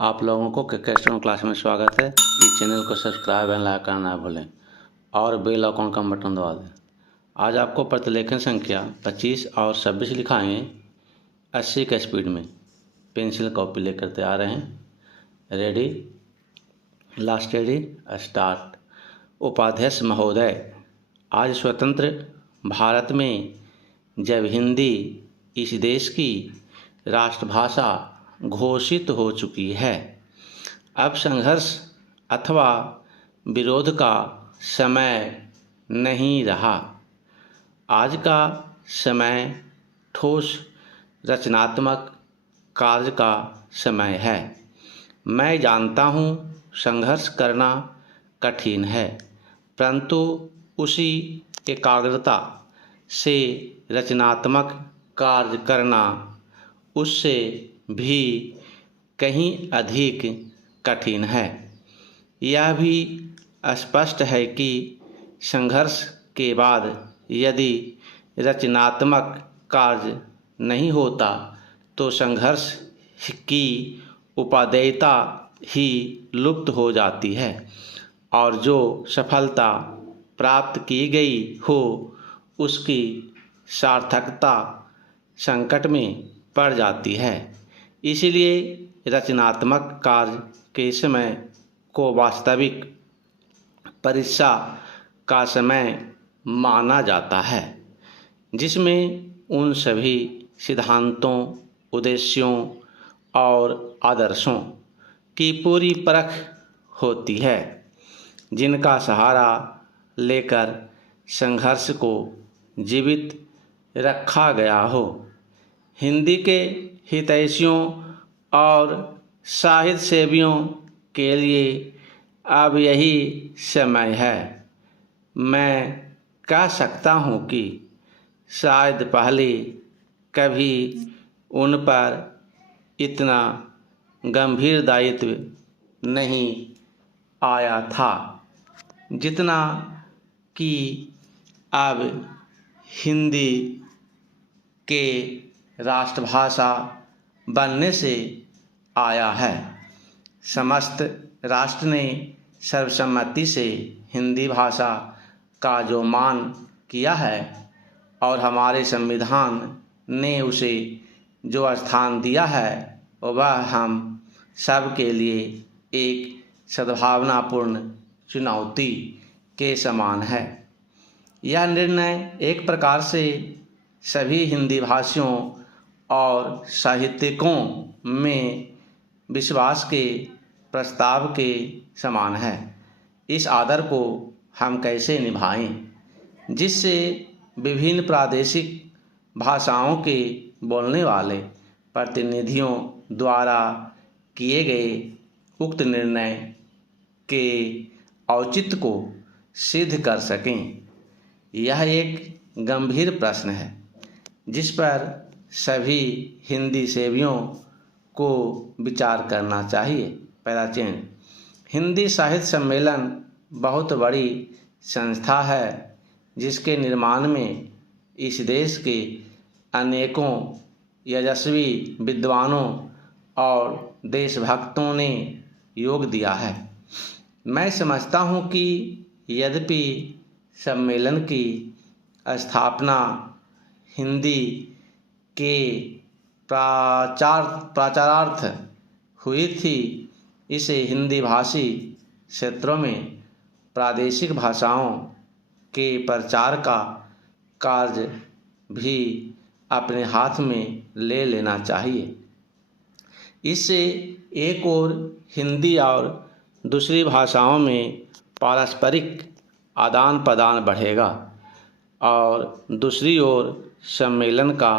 आप लोगों को क्वेश्चन क्लास में स्वागत है। इस चैनल को सब्सक्राइब एंड लाइक करना ना भूलें और बेल आइकन का बटन दबा दें। आज आपको प्रतिलेखन संख्या 25 और 26 लिखाएंगे 80 के स्पीड में। पेंसिल कॉपी लेकर तैयार हैं। Ready, last ready, start. उपाध्यक्ष महोदय, आज स्वतंत्र भारत में जब हिंदी इस देश की राष्ट्रभाषा घोषित हो चुकी है, अब संघर्ष अथवा विरोध का समय नहीं रहा। आज का समय ठोस रचनात्मक कार्य का समय है। मैं जानता हूँ संघर्ष करना कठिन है, परंतु उसी एकाग्रता से रचनात्मक कार्य करना उससे भी कहीं अधिक कठिन है। यह भी स्पष्ट है कि संघर्ष के बाद यदि रचनात्मक कार्य नहीं होता तो संघर्ष की उपादेयता ही लुप्त हो जाती है और जो सफलता प्राप्त की गई हो उसकी सार्थकता संकट में पड़ जाती है। इसलिए रचनात्मक कार्य के समय को वास्तविक परीक्षा का समय माना जाता है, जिसमें उन सभी सिद्धांतों, उद्देश्यों और आदर्शों की पूरी परख होती है जिनका सहारा लेकर संघर्ष को जीवित रखा गया हो। हिंदी के हितैषियों और साहित्य सेवियों के लिए अब यही समय है। मैं कह सकता हूँ कि शायद पहले कभी उन पर इतना गंभीर दायित्व नहीं आया था जितना कि अब हिंदी के राष्ट्रभाषा बनने से आया है। समस्त राष्ट्र ने सर्वसम्मति से हिंदी भाषा का जो मान किया है और हमारे संविधान ने उसे जो स्थान दिया है वह हम सब के लिए एक सद्भावनापूर्ण चुनौती के समान है। यह निर्णय एक प्रकार से सभी हिंदी भाषियों और साहित्यिकों में विश्वास के प्रस्ताव के समान है। इस आदर को हम कैसे निभाएं जिससे विभिन्न प्रादेशिक भाषाओं के बोलने वाले प्रतिनिधियों द्वारा किए गए उक्त निर्णय के औचित्य को सिद्ध कर सकें। यह एक गंभीर प्रश्न है जिस पर सभी हिंदी सेवियों को विचार करना चाहिए। पहला चरण, हिंदी साहित्य सम्मेलन बहुत बड़ी संस्था है जिसके निर्माण में इस देश के अनेकों यशस्वी विद्वानों और देशभक्तों ने योग दिया है। मैं समझता हूँ कि यद्यपि सम्मेलन की स्थापना हिंदी के प्रचारार्थ हुई थी, इसे हिंदी भाषी क्षेत्रों में प्रादेशिक भाषाओं के प्रचार का कार्य भी अपने हाथ में ले लेना चाहिए। इससे एक ओर हिंदी और दूसरी भाषाओं में पारस्परिक आदान प्रदान बढ़ेगा और दूसरी ओर सम्मेलन का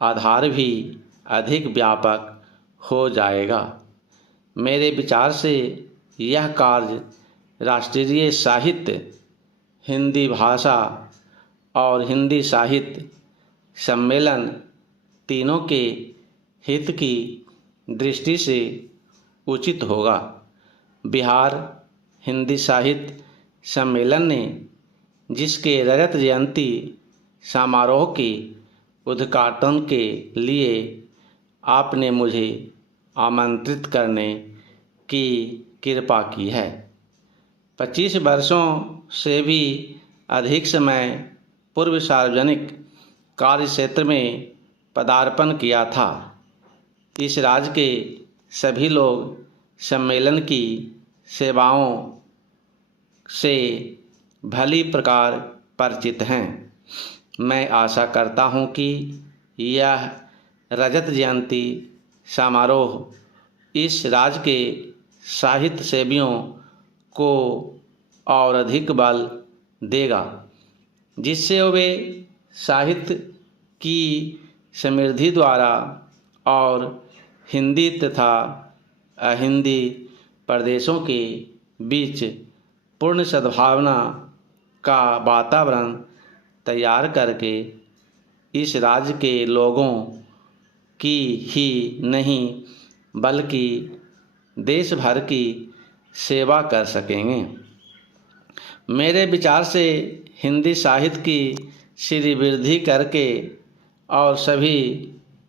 आधार भी अधिक व्यापक हो जाएगा। मेरे विचार से यह कार्य राष्ट्रीय साहित्य, हिंदी भाषा और हिंदी साहित्य सम्मेलन तीनों के हित की दृष्टि से उचित होगा। बिहार हिंदी साहित्य सम्मेलन ने जिसके रजत जयंती समारोह के उद्घाटन के लिए आपने मुझे आमंत्रित करने की कृपा की है। 25 वर्षों से भी अधिक समय पूर्व सार्वजनिक कार्य क्षेत्र में पदार्पण किया था। इस राज्य के सभी लोग सम्मेलन की सेवाओं से भली प्रकार परिचित हैं। मैं आशा करता हूं कि यह रजत जयंती समारोह इस राज्य के साहित्य सेवियों को और अधिक बल देगा, जिससे वे साहित्य की समृद्धि द्वारा और हिंदी तथा अहिंदी प्रदेशों के बीच पूर्ण सद्भावना का वातावरण तैयार करके इस राज्य के लोगों की ही नहीं बल्कि देश भर की सेवा कर सकेंगे। मेरे विचार से हिंदी साहित्य की श्रीवृद्धि करके और सभी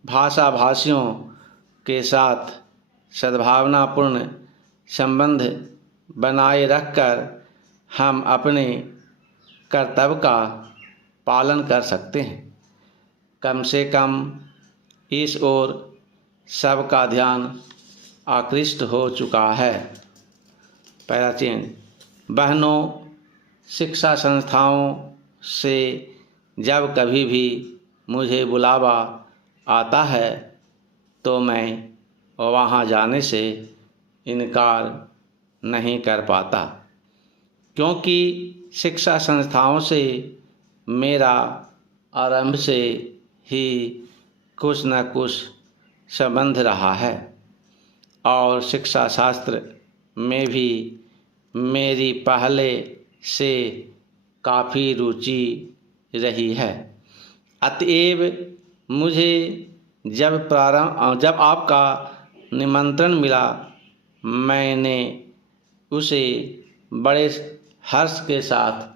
भाषा भाषियों के साथ सद्भावनापूर्ण संबंध बनाए रखकर हम अपने कर्तव्य का पालन कर सकते हैं। कम से कम इस ओर सबका ध्यान आकृष्ट हो चुका है। पैराचीन बहनों, शिक्षा संस्थाओं से जब कभी भी मुझे बुलावा आता है तो मैं वहाँ जाने से इनकार नहीं कर पाता, क्योंकि शिक्षा संस्थाओं से मेरा आरंभ से ही कुछ न कुछ संबंध रहा है और शिक्षा शास्त्र में भी मेरी पहले से काफ़ी रुचि रही है। अतएव मुझे जब आपका निमंत्रण मिला, मैंने उसे बड़े हर्ष के साथ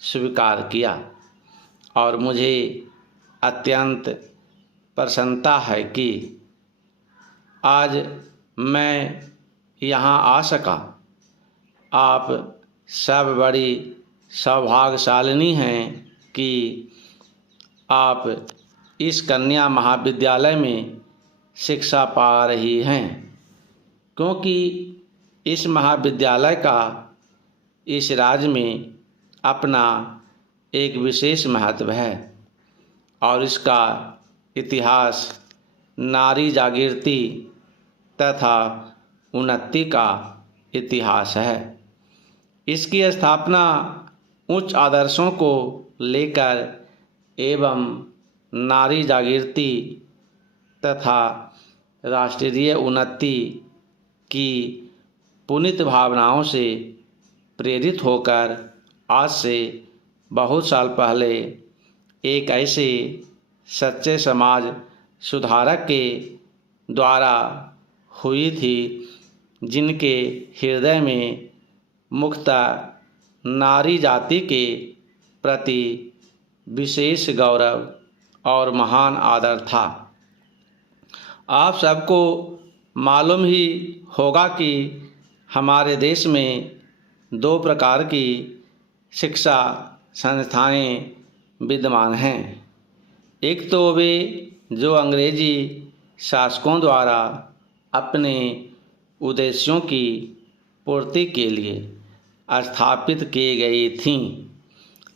स्वीकार किया और मुझे अत्यंत प्रसन्नता है कि आज मैं यहाँ आ सका। आप सब बड़ी सौभाग्यशालिनी हैं कि आप इस कन्या महाविद्यालय में शिक्षा पा रही हैं, क्योंकि इस महाविद्यालय का इस राज्य में अपना एक विशेष महत्व है और इसका इतिहास नारी जागृति तथा उन्नति का इतिहास है। इसकी स्थापना उच्च आदर्शों को लेकर एवं नारी जागृति तथा राष्ट्रीय उन्नति की पुनीत भावनाओं से प्रेरित होकर आज से बहुत साल पहले एक ऐसे सच्चे समाज सुधारक के द्वारा हुई थी, जिनके हृदय में मुख्यतः नारी जाति के प्रति विशेष गौरव और महान आदर था। आप सबको मालूम ही होगा कि हमारे देश में 2 प्रकार की शिक्षा संस्थाएं विद्यमान हैं। एक तो वे जो अंग्रेजी शासकों द्वारा अपने उद्देश्यों की पूर्ति के लिए स्थापित की गई थीं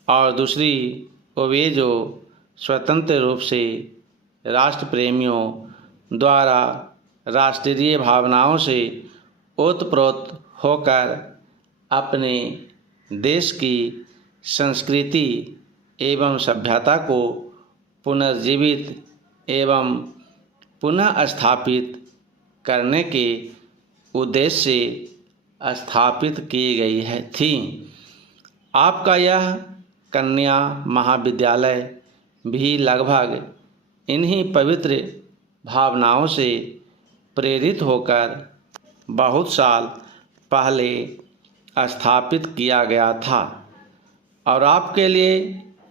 और दूसरी वे जो स्वतंत्र रूप से राष्ट्र प्रेमियों द्वारा राष्ट्रीय भावनाओं से ओतप्रोत होकर अपने देश की संस्कृति एवं सभ्यता को पुनर्जीवित एवं पुनः स्थापित करने के उद्देश्य से स्थापित की गई थी। आपका यह कन्या महाविद्यालय भी लगभग इन्हीं पवित्र भावनाओं से प्रेरित होकर बहुत साल पहले स्थापित किया गया था और आपके लिए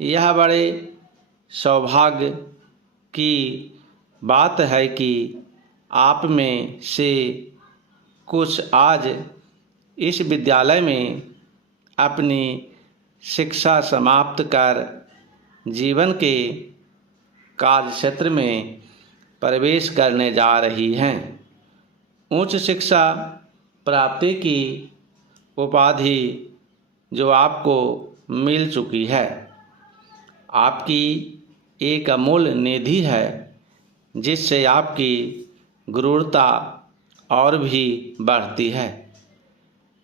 यह बड़े सौभाग्य की बात है कि आप में से कुछ आज इस विद्यालय में अपनी शिक्षा समाप्त कर जीवन के कार्य क्षेत्र में प्रवेश करने जा रही हैं। उच्च शिक्षा प्राप्ति की उपाधि जो आपको मिल चुकी है, आपकी एक अमूल्य निधि है, जिससे आपकी गुरूरता और भी बढ़ती है।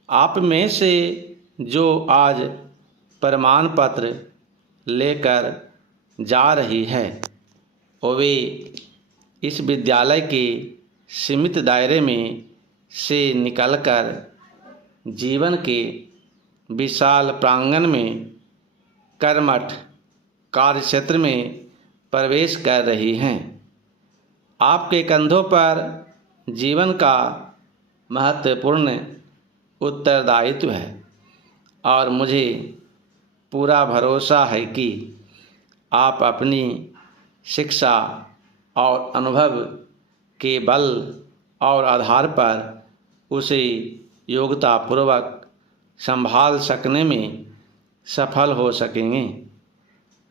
आप में से जो आज प्रमाण पत्र लेकर जा रही है, वे इस विद्यालय के सीमित दायरे में से निकलकर जीवन के विशाल प्रांगण में कर्मठ कार्यक्षेत्र में प्रवेश कर रही हैं। आपके कंधों पर जीवन का महत्वपूर्ण उत्तरदायित्व है और मुझे पूरा भरोसा है कि आप अपनी शिक्षा और अनुभव के बल और आधार पर उसे योग्यतापूर्वक संभाल सकने में सफल हो सकेंगे।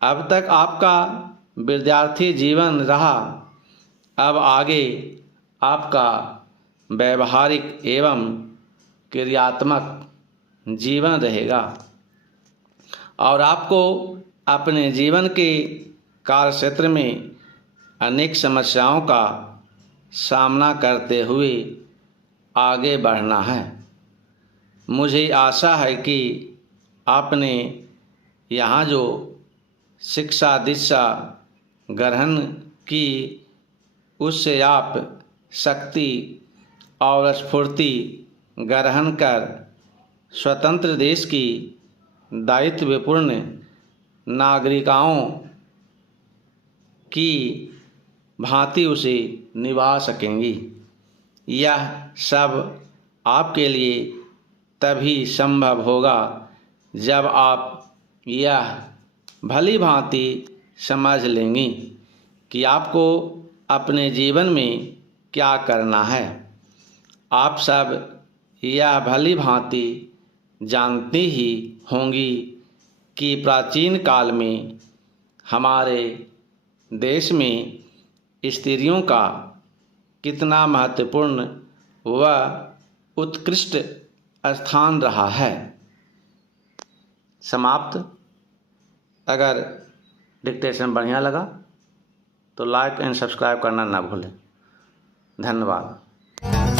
अब तक आपका विद्यार्थी जीवन रहा, अब आगे आपका व्यावहारिक एवं क्रियात्मक जीवन रहेगा और आपको अपने जीवन के कार्यक्षेत्र में अनेक समस्याओं का सामना करते हुए आगे बढ़ना है। मुझे आशा है कि आपने यहाँ जो शिक्षा दीक्षा ग्रहण की, उससे आप शक्ति और स्फूर्ति ग्रहण कर स्वतंत्र देश की दायित्वपूर्ण नागरिकाओं की भांति उसे निभा सकेंगी। यह सब आपके लिए तभी संभव होगा जब आप यह भली भांति समझ लेंगी कि आपको अपने जीवन में क्या करना है। आप सब यह भली भांति जानती ही होंगी कि प्राचीन काल में हमारे देश में स्त्रियों का कितना महत्वपूर्ण व उत्कृष्ट स्थान रहा है। समाप्त। अगर डिक्टेशन बढ़िया लगा तो लाइक एंड सब्सक्राइब करना ना भूलें। धन्यवाद।